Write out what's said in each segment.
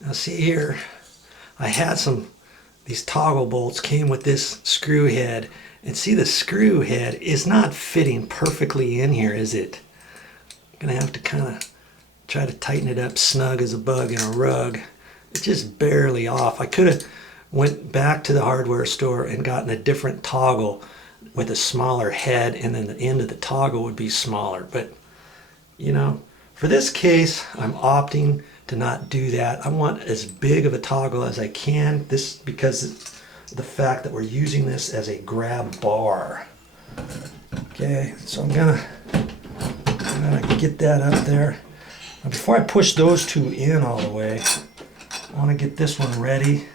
Now see here, I had these toggle bolts came with this screw head, and see the screw head is not fitting perfectly in here, is it? I'm gonna have to kind of try to tighten it up snug as a bug in a rug. It's just barely off. I could have went back to the hardware store and gotten a different toggle with a smaller head, and then the end of the toggle would be smaller. But you know, for this case, I'm opting to not do that. I want as big of a toggle as I can. This because of the fact that we're using this as a grab bar. Okay, so I'm gonna get that up there. Now before I push those two in all the way, I want to get this one ready.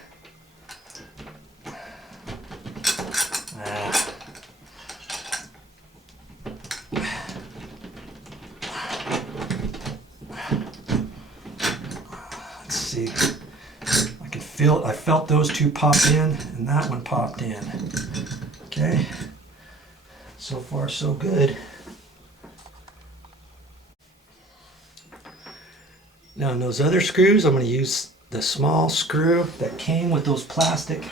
Let's see. I felt those two pop in, and that one popped in. Okay. So far, so good. Now, in those other screws, I'm going to use the small screw that came with those plastic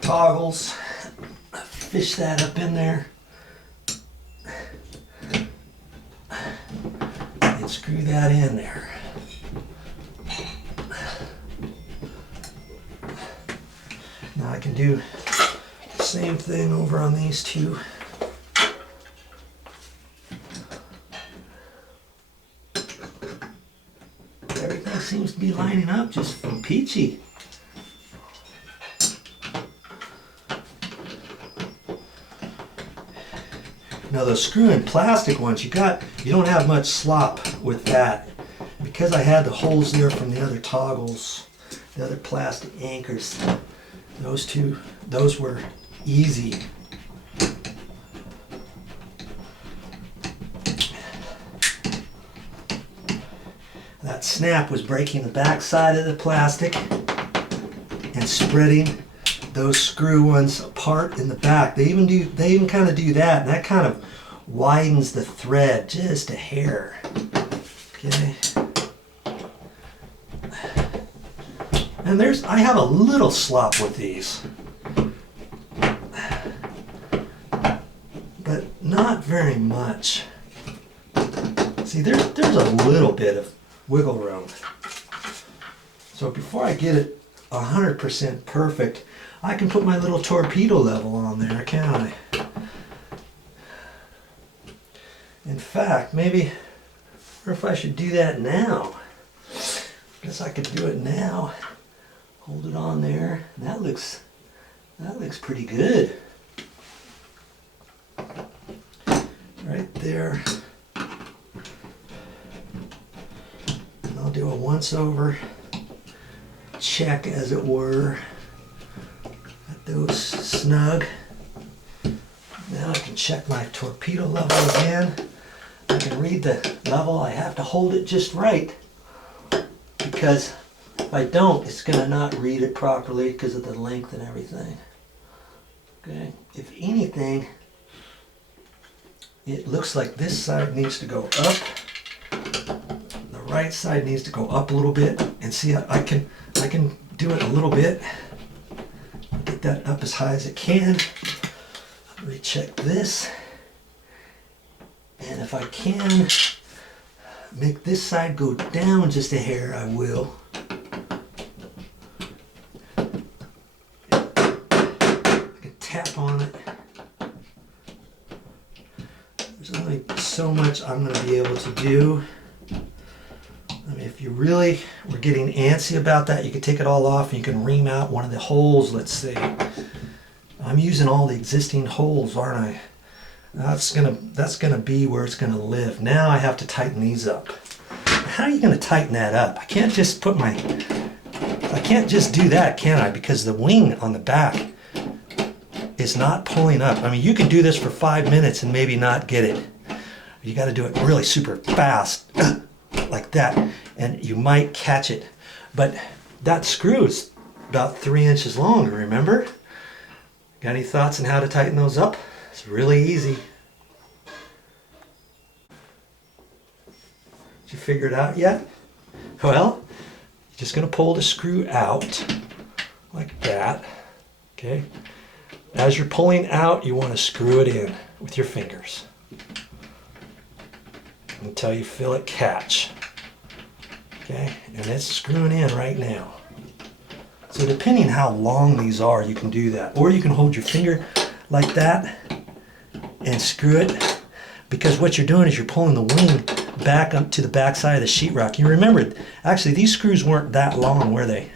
toggles. Fish that up in there. And screw that in there. Now I can do the same thing over on these two. Everything seems to be lining up just peachy. Now those screw-in plastic ones, you don't have much slop with that. Because I had the holes there from the other toggles, the other plastic anchors, those were easy. That snap was breaking the back side of the plastic and spreading those screw ones apart in the back. They even kind of do that, and that kind of widens the thread just a hair. Okay. And I have a little slop with these, but not very much. See, there's a little bit of wiggle room. So before I get it 100% perfect, I can put my little torpedo level on there, can't I? In fact, maybe, or if I should do that now. Guess I could do it now. Hold it on there. That looks pretty good. Right there. And I'll do a once over check, as it were. Get those snug. Now I can check my torpedo level again. I can read the level. I have to hold it just right, because if I don't, it's going to not read it properly because of the length and everything. Okay, if anything, it looks like this side needs to go up. The right side needs to go up a little bit, and see, I can do it a little bit. Get that up as high as it can. Recheck this, and if I can make this side go down just a hair, I will. I can tap on it. There's only so much I'm going to be able to do. I mean, if you really were getting antsy about that, you could take it all off and you can ream out one of the holes, let's say. I'm using all the existing holes, aren't I? That's gonna be where it's gonna live. Now I have to tighten these up. How are you gonna tighten that up? I can't just do that, can I? Because the wing on the back is not pulling up. I mean, you can do this for 5 minutes and maybe not get it. You got to do it really super fast, like that, and you might catch it. But that screw is about 3 inches long, remember? Got any thoughts on how to tighten those up? It's really easy. Did you figure it out yet? Well, you're just going to pull the screw out like that. Okay. As you're pulling out, you want to screw it in with your fingers until you feel it catch. Okay, and it's screwing in right now. So depending how long these are, you can do that. Or you can hold your finger like that and screw it, because what you're doing is you're pulling the wing back up to the back side of the sheetrock. You remember, actually these screws weren't that long, were they?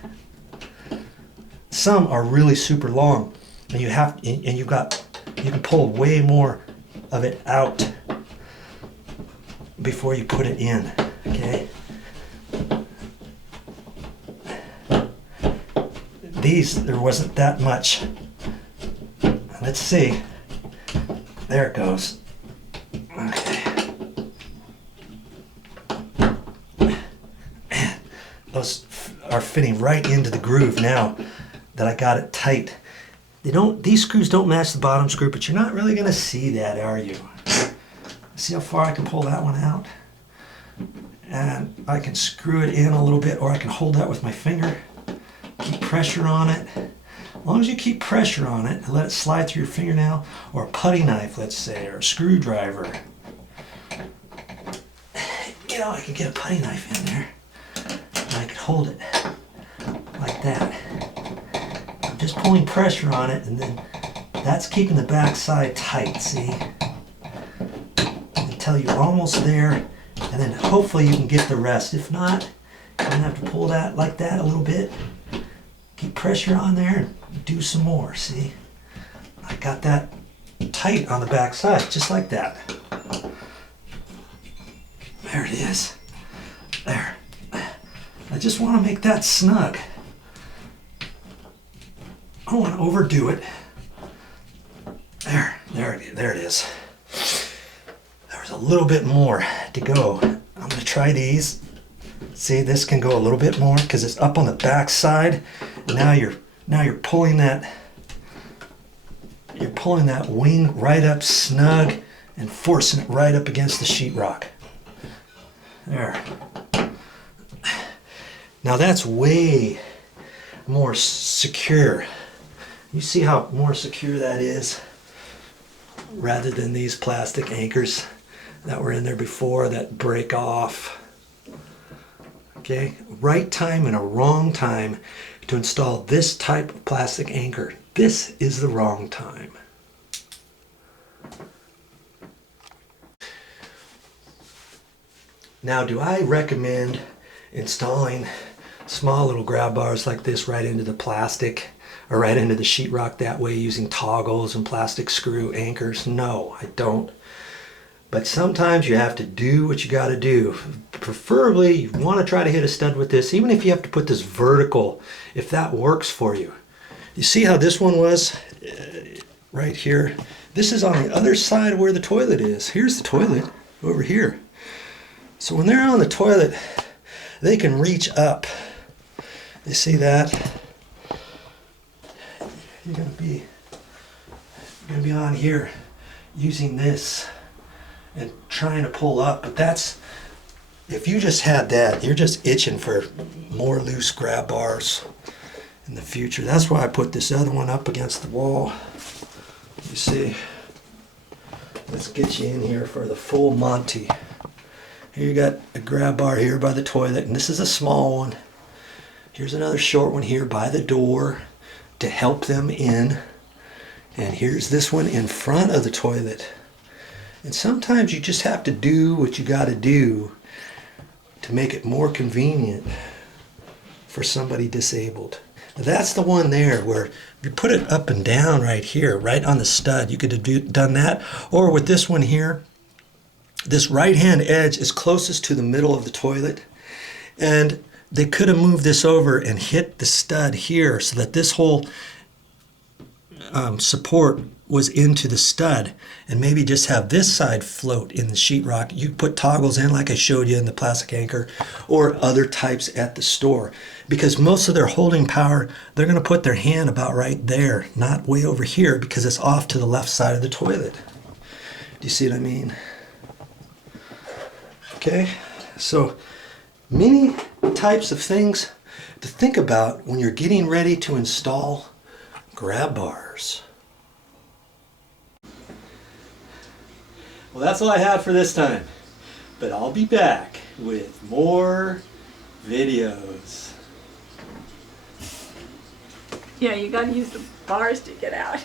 Some are really super long, and you can pull way more of it out before you put it in. Okay. These, there wasn't that much. Let's see. There it goes. Okay. Man, those are fitting right into the groove now that I got it tight. These screws don't match the bottom screw, but you're not really going to see that, are you? See how far I can pull that one out? And I can screw it in a little bit, or I can hold that with my finger. Keep pressure on it. As long as you keep pressure on it and let it slide through your fingernail, or a putty knife, let's say, or a screwdriver. You know, I can get a putty knife in there, and I can hold it like that. I'm just pulling pressure on it, and then that's keeping the back side tight, see? Until you're almost there, and then hopefully you can get the rest. If not, you're gonna have to pull that like that a little bit. Keep pressure on there and do some more, see? I got that tight on the back side, just like that. There it is. There. I just want to make that snug. I don't want to overdo it. There it is. There's a little bit more to go. I'm going to try these. See, this can go a little bit more because it's up on the back side. Now you're pulling that wing right up snug and forcing it right up against the sheetrock. There. Now that's way more secure. You see how more secure that is, rather than these plastic anchors that were in there before that break off. Okay, right time and a wrong time to install this type of plastic anchor. This is the wrong time. Now, do I recommend installing small little grab bars like this right into the plastic or right into the sheetrock that way using toggles and plastic screw anchors? No, I don't. But sometimes you have to do what you got to do. Preferably, you want to try to hit a stud with this, even if you have to put this vertical, if that works for you. You see how this one was right here? This is on the other side where the toilet is. Here's the toilet over here. So when they're on the toilet, they can reach up. You see that? You're gonna be on here using this and trying to pull up, but that's, if you just had that, you're just itching for more loose grab bars in the future. That's why I put this other one up against the wall. You see, let's get you in here for the full Monty. Here you got a grab bar here by the toilet, and this is a small one. Here's another short one here by the door to help them in. And here's this one in front of the toilet. And sometimes you just have to do what you got to do to make it more convenient for somebody disabled. Now that's the one there where you put it up and down right here, right on the stud. You could have done that. Or with this one here, this right-hand edge is closest to the middle of the toilet. And they could have moved this over and hit the stud here so that this whole support was into the stud, and maybe just have this side float in the sheetrock. You put toggles in like I showed you in the plastic anchor, or other types at the store, because most of their holding power, they're going to put their hand about right there, not way over here, because it's off to the left side of the toilet. Do you see what I mean? Okay, so many types of things to think about when you're getting ready to install grab bars. Well, that's all I have for this time, but I'll be back with more videos. Yeah, you gotta use the bars to get out.